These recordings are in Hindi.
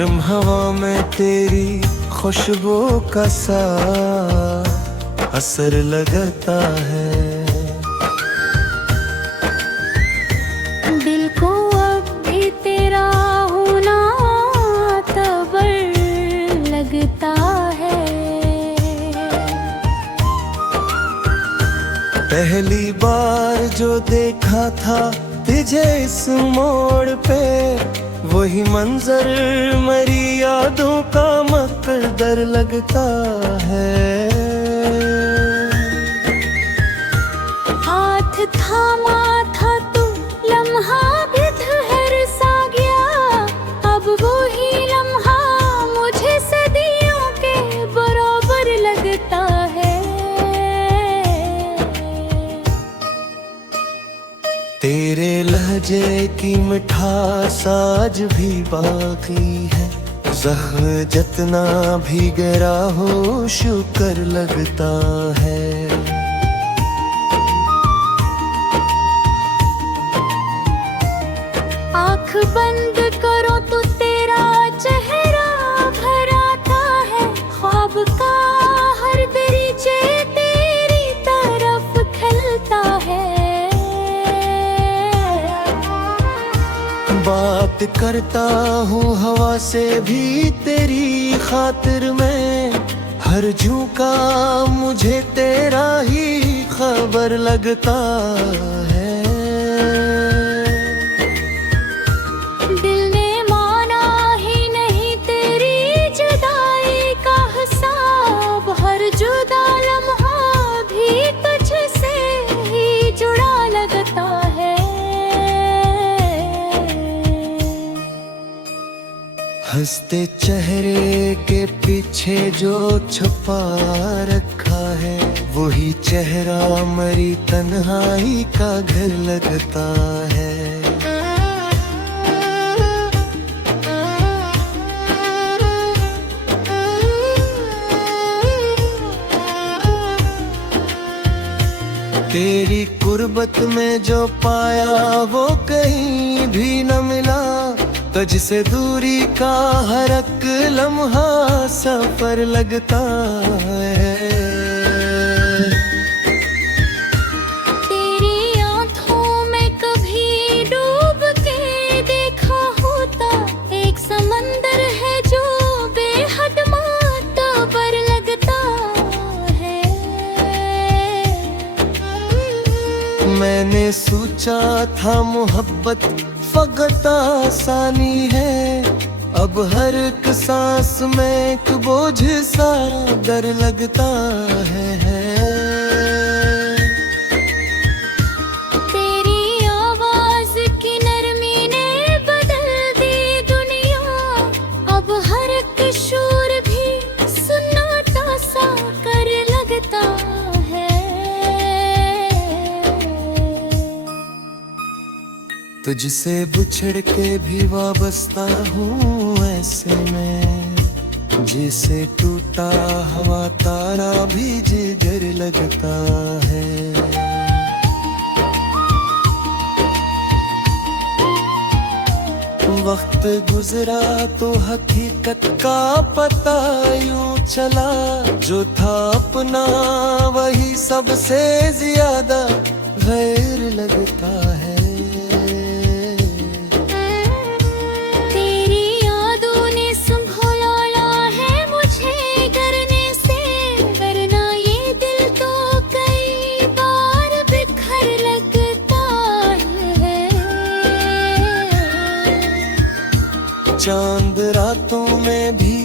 गर्म हवा में तेरी खुशबू का सा असर लगता है। दिल को अब भी तेरा होना तबर लगता है। पहली बार जो देखा था तुझे इस मोड़ पे, वही मंजर मेरी यादों का मकदर लगता है। हाथ थामा था तू, लम्हा भी ठहर सा गया। अब वो ही लम्हा मुझे सदियों के बराबर लगता है। तेरे लहजे की मिठास आज भी बाकी है। ज़ख्म जितना भी गहरा हो शुक्र लगता है। आँख बंद करो तो तेरा चेहरा भर आता है। ख्वाब का हर दरीचे तेरी तरफ खिलता है। बात करता हूँ हवा से भी तेरी खातिर में, हर झोंका मुझे तेरा ही खबर लगता है। दिल ने माना ही नहीं तेरी जुदाई का हिसाब, हर जुदा लम्हा भी तुझसे ही जुड़ा लगता है। हंसते चेहरे के पीछे जो छुपा रखा है, वही चेहरा मरी तन्हाई का घर लगता है। तेरी कुर्बत में जो पाया वो कहीं भी न मिला, तुझसे दूरी का हर एक लम्हा सफर लगता है। तेरी आँखों में कभी डूब के देखा होता, एक समंदर है जो बेहद मातबर लगता है। मैंने सोचा था मोहब्बत फकत आसानी है, अब हर एक सांस में एक बोझ सारा डर लगता है। तेरी आवाज की नरमी ने बदल दी दुनिया, अब हर एक शोर भी सुन्नाटा सा कर लगता है। तुझसे बिछड़ के भी वाबस्ता हूँ ऐसे में, जिसे टूटा हवा तारा भी जिगर लगता है। वक्त गुजरा तो हकीकत का पता यूं चला, जो था अपना वही सबसे ज्यादा गैर लगता है। चांद रातों में भी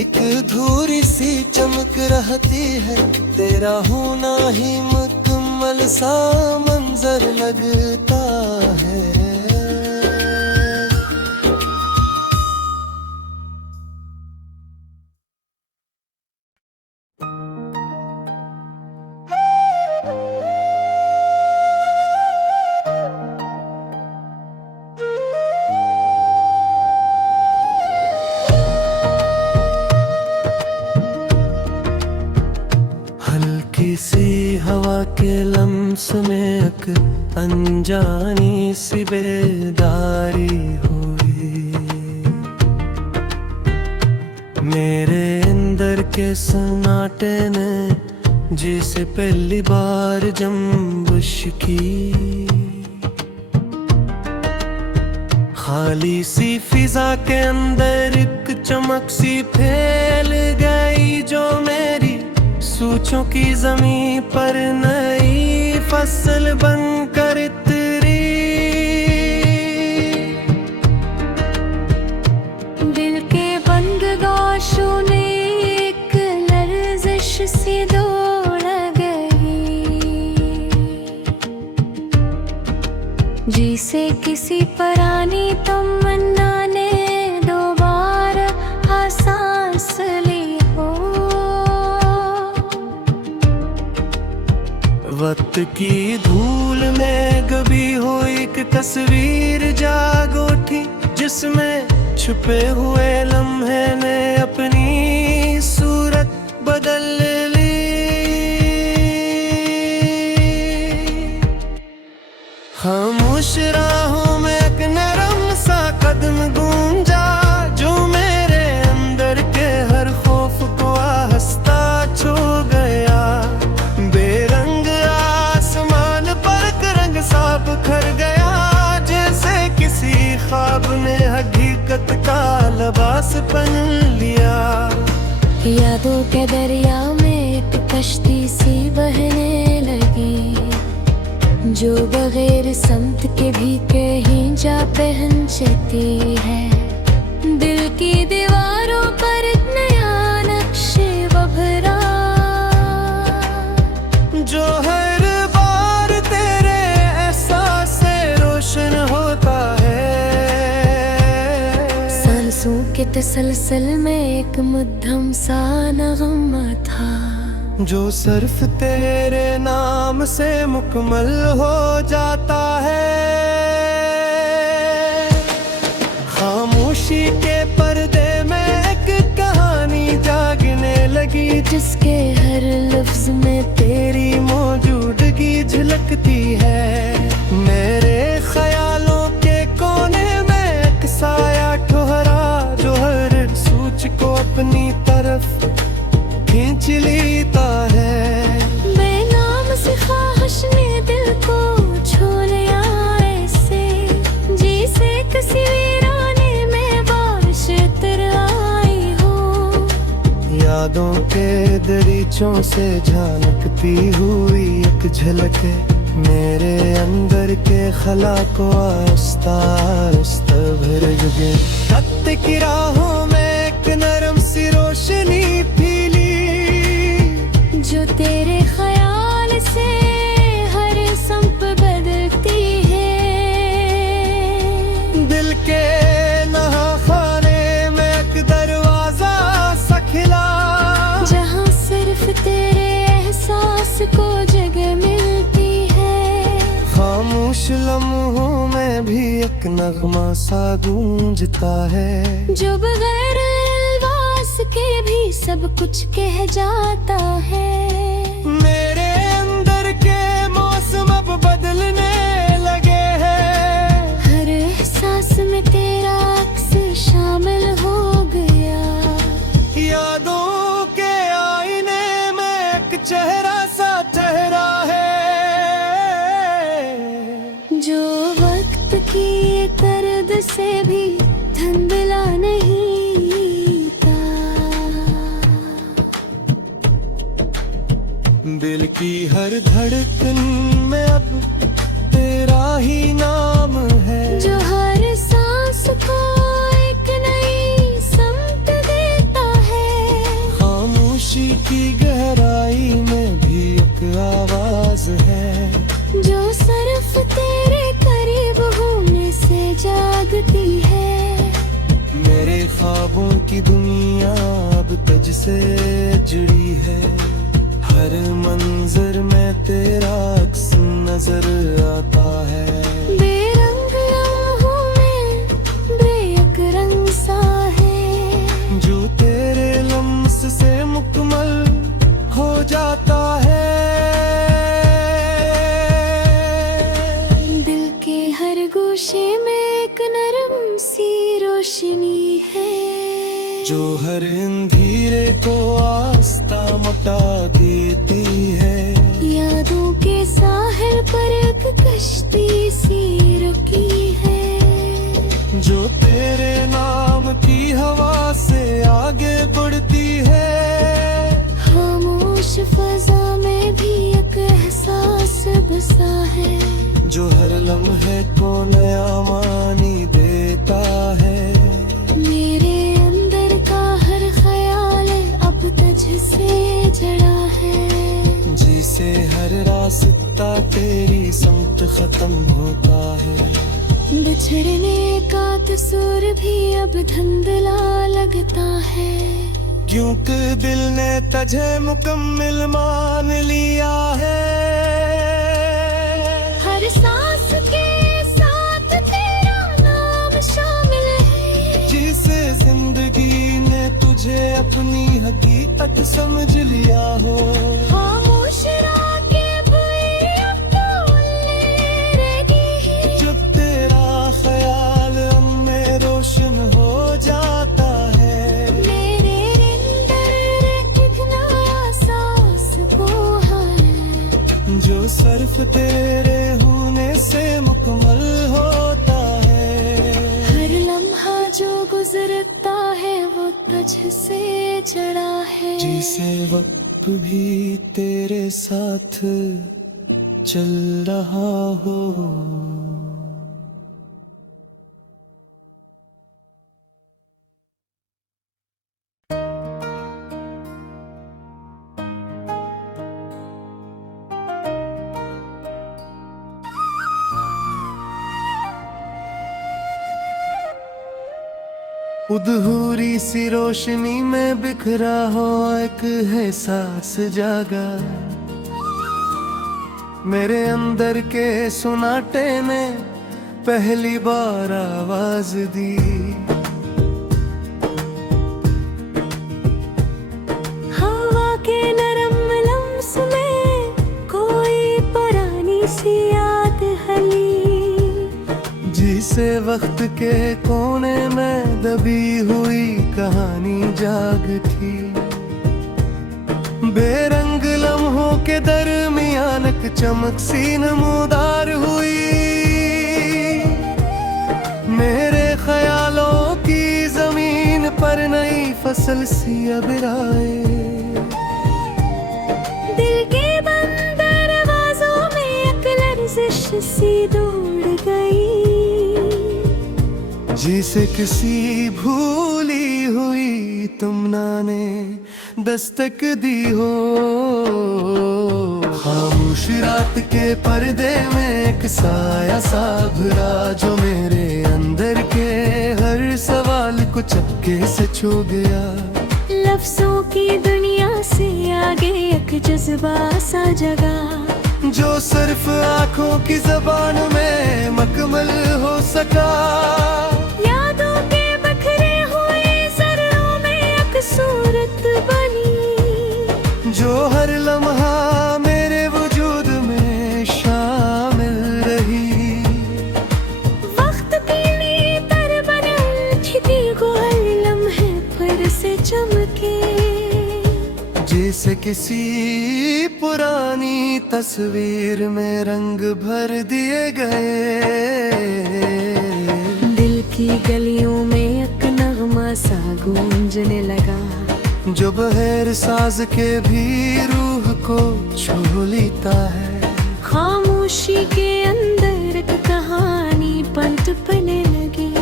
एक धूरी सी चमक रहती है, तेरा होना ही मुकम्मल सा मंजर लगता है। किसी हवा के लम्स में एक अनजानी सी बेदारी हुई, मेरे अंदर के सन्नाटे ने जैसे पहली बार जंबश की, खाली सी फिजा के अंदर एक चमक सी फैल गई जो मेरी सोचों की जमीन पर नई फसल बनकर उतरी। दिल के बंद गोशों ने एक लर्जिश सी दौड़ गई, जिसे किसी पुरानी तमन्ना ने दोबारा सांस ली हो। वक्त की धूल में कभी हो एक तस्वीर जाग उठी, जिसमें छुपे हुए लम्हे ने अपनी सूरत बदल ली। खामोश राहों में एक नरम सा कदम गूंजा, जो मेरे अंदर के हर खौफ को आहिस्ता छू गया। बेरंग आसमान पर एक रंग सा बिखर गया, जैसे किसी ख्वाब ने हकीकत का लिबास पहन लिया। यादों के दरिया में एक कश्ती सी बहने लगी, जो बगैर समत के भी कहीं जा पहुंचती है। दिल की दीवारों पर एक नया नक्शे उभरा, जो हर बार तेरे एहसास से रोशन होता है। सांसों के तसलसल में एक मध्यम सा नगमा था, जो सिर्फ तेरे नाम से मुकम्मल हो जाता है। खामोशी के पर्दे में एक कहानी जागने लगी, जिसके हर लफ्ज में तेरी मौजूदगी झलकती है। मेरे ख्यालों के कोने में एक साया ठहरा, जो हर सोच को अपनी तरफ खींच लेता है। बेनाम से ख्वाहिश ने दिल को छू लिया ऐसे, जैसे किसी वीराने में बारिश उतर आई हो। यादों के दरीचों से झांकती हुई एक झलक मेरे अंदर के खला को आस्ता आस्ता भर गए। खत की राहों में एक नरम सी रोशनी फैली, जो तेरे ख्याल से हर संप बदलती है। दिल के नहाखाने में एक दरवाजा सा खिला, जहाँ सिर्फ तेरे एहसास को जगह मिलती है। खामोश लम्हों में भी एक नगमा सा गूंजता है, जो बगैर अल्फाज के भी सब कुछ कह जाता है। मेरे अंदर के मौसम अब बदलने लगे हैं, हर एहसास में तेरा अक्स शामिल हो गया। यादों के आईने में एक चेहरा सा ठहरा है, जो वक्त की दर्द से भी धुंधला नहीं था। दिल की हर धड़कन में अब तेरा ही नाम है, जो हर सांस को एक नई समत देता है। खामोशी की गहराई में भी एक आवाज है, जो सिर्फ तेरे करीब होने से जागती है। मेरे ख्वाबों की दुनिया अब तुझसे जुड़ी है, हर मंजर में तेरा अक्स नजर आता है। बेरंग लम्हों में बेअक रंग सा है, जो तेरे लम्स से मुकम्मल हो जाता है। दिल के हर गोशे में एक नरम सी रोशनी है, जो हर अंधेरे को आस्था मटा देती है। यादों के साहिल पर एक कश्ती सी रुकी है, जो तेरे नाम की हवा से आगे बढ़ती है। खामोश फजा में भी एक एहसास बसा है, जो हर लम्हे को नया मानी देता है। मेरे अंदर का हर ख्याल अब तुझसे जड़ा है, जिसे हर रास्ता तेरी समत खत्म होता है। बिछड़ने का तस्वीर भी अब धुंधला लगता है, क्योंकि दिल ने तुझे मुकम्मल मान लिया है। हर सांस के साथ तेरा नाम शामिल है, जिसे जिंदगी ने तुझे अपनी हकीकत समझ लिया हो। खामोश रातें बुई अब बोलने लगी है, जब तेरा ख्याल हम में रोशन हो जाता है। मेरे अंदर एक नया सांस बोहा है, जो सिर्फ तेरे होने से मुकम्मल होता है। हर लम्हा जो गुजरता है वो तुझसे जड़ा है, जिसे वक्त भी तेरे साथ चल रहा हो। उधूरी सी रोशनी में बिखरा हो एक एहसास जागा, मेरे अंदर के सुनाटे ने पहली बार आवाज दी। हवा के नरम लम्स में कोई पुरानी सी याद हली, जिसे वक्त के कोने में दबी हुई कहानी जाग थी। बेरंग लम्हों के दरमियान एक चमक सी नमूदार हुई। मेरे ख्यालों की जमीन पर नई फसल सी अबराए, दिल के बंद दरवाजों में एक लर्जिश सी दौड़ गई, जिसे किसी भूली हुई तुमना ने दस्तक दी हो। खामोश रात के पर्दे में एक साया सा भरा, जो मेरे अंदर के हर सवाल को चक्के से छू गया। लफ्जों की दुनिया से आगे एक जज्बा सा जगा, जो सिर्फ आंखों की जबान में मुकम्मल हो सका। यादों के बखरे हुए सरों में एक सूरत बनी, जो हर लम्हा मेरे वजूद में शामिल रही। वक्त की नीतर बन उठी को हर लम्हे पर से चमके, जैसे किसी पुरानी तस्वीर में रंग भर दिए गए। दिल की गलियों में एक नगमा सा गूंजने लगा, जो बहर साज के भी रूह को छू लेता है। खामोशी के अंदर एक कहानी पनपने लगी,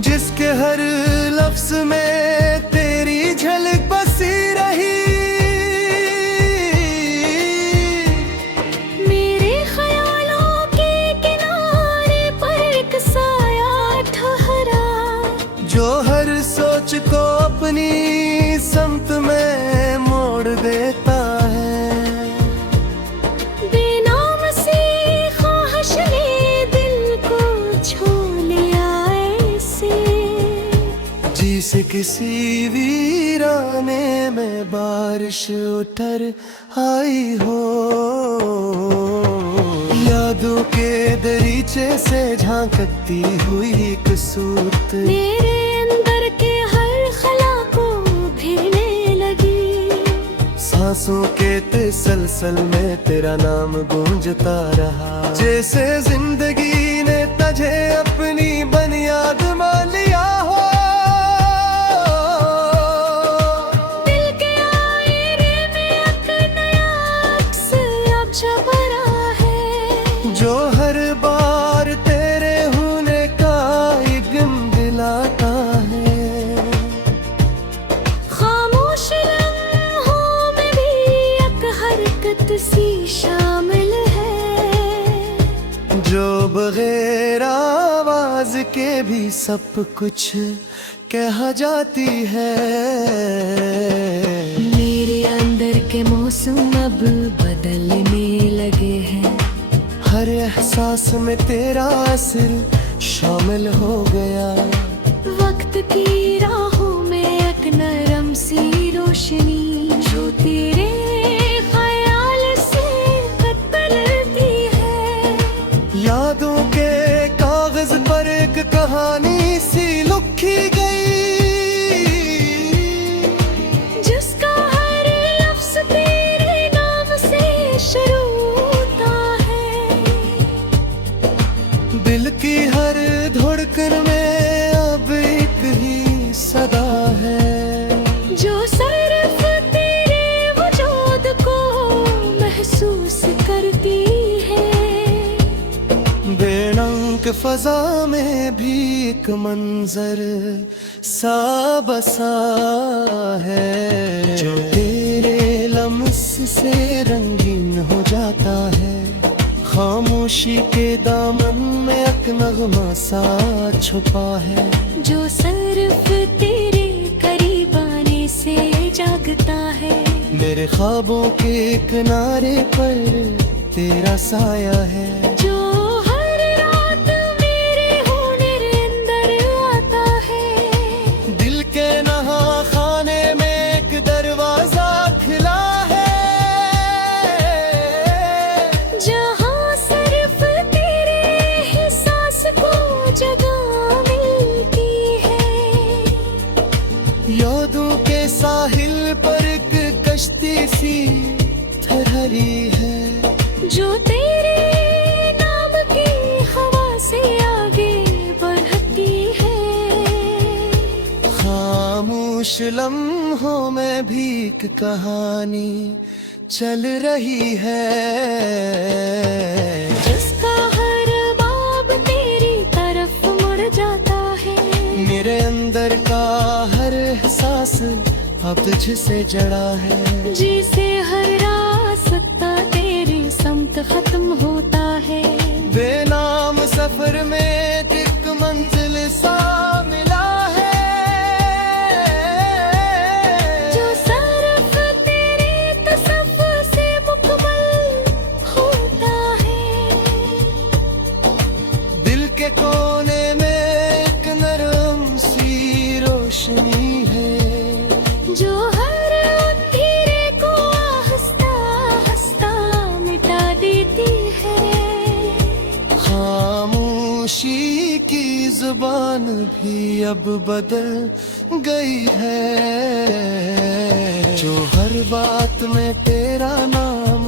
जिसके हर लफ्ज में तेरी झलक बसी रही। मेरे ख्यालों के किनारे पर एक साया ठहरा, जो हर सोच को अपनी समत में मोड़ देता है। बेनाम सी ख्वाहिश ने दिल को छू लिया ऐसे, जिसे किसी वीराने में बारिश उतर आई हो। यादों के दरीचे से झांकती हुई एक सूरत, मेरे अंदर के हर खला को सांसों के तसलसल में तेरा नाम गूंजता रहा। जैसे जिंदगी ने तुझे अपनी बुनियाद मान लिया हो। दिल के आईने में एक नया अक्स अब छपरा है, जो हर बार तेरे होने का एक गम दिलाता है। खामोश लम्हों में भी एक हरकत सी शामिल है, जो बगैर आवाज के भी सब कुछ कह जाती है। मेरे अंदर के मौसम अब बदलने लगे हैं, हर एहसास में तेरा असर शामिल हो गया। वक्त की राहों में एक नरम सी रोशनी, जो तेरे ख्याल से बदलती है। यादों के कागज पर एक कहानी सी लिखी गई, जिसका हर लफ्ज तेरे नाम से शुरू होता है। दिल की हर धड़कन में अब एक ही सदा है, जो सिर्फ तेरे वजूद को महसूस करती है। बेरंग फजा में भी एक मंजर सा बसा है, जो तेरे लम्स से रंगीन हो जाता है। खामोशी के दामन में एक नगमा सा छुपा है, जो सिर्फ तेरे करीब आने से जागता है। मेरे ख्वाबों के किनारे पर तेरा साया है, जो हर रात मेरे होने अंदर आता है। दिल के नहा खाने में एक दरवाजा खिला है, जहाँ सिर्फ तेरे एहसास को जगह मिलती है। यादों के साहिल पर एक कश्ती सी ठहरी है, जो तेरे नाम की हवा से आगे बढ़ती है। खामोश लम्हों में भी एक कहानी चल रही है, जिसका हर बाब तेरी तरफ मुड़ जाता है। मेरे अंदर का हर एहसास अब तुझसे जड़ा है, जिसे हर रास्ता तेरी समत खत्म होता है। बेनाम सफर में एक मंजिल सा मिला है, जो सिर्फ तेरे तसव्वुर से मुकम्मल होता है। दिल के कोने में एक नरम सी रोशनी है, जो हर अंधेरे को हंसता हंसता मिटा देती है। खामोशी की जुबान भी अब बदल गई है, जो हर बात में तेरा नाम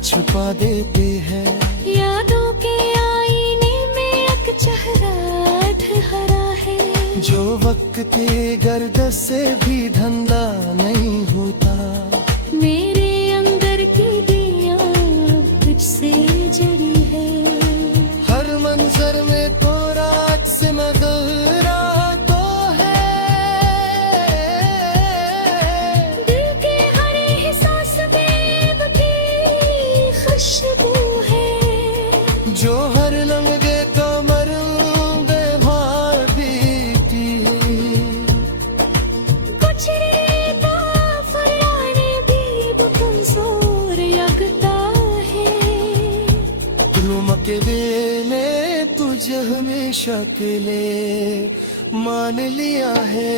छुपा देते हैं। यादों के आईने में एक चेहरा ठहरा है, जो वक्त के गर्द से भी धंधा नहीं होता। मेरे अंदर की दिया तुझसे जड़ी है। हर मंजर में तो रात से मगरा तो है, दिल के हर एहसास में की खुशबू है, जो हर लम्हे कमर बेभार बीती है। कुछ रेता फुलाने भी वो कमजोर लगता है। तुम अकेले ने तुझे हमेशा के लिए मान लिया है।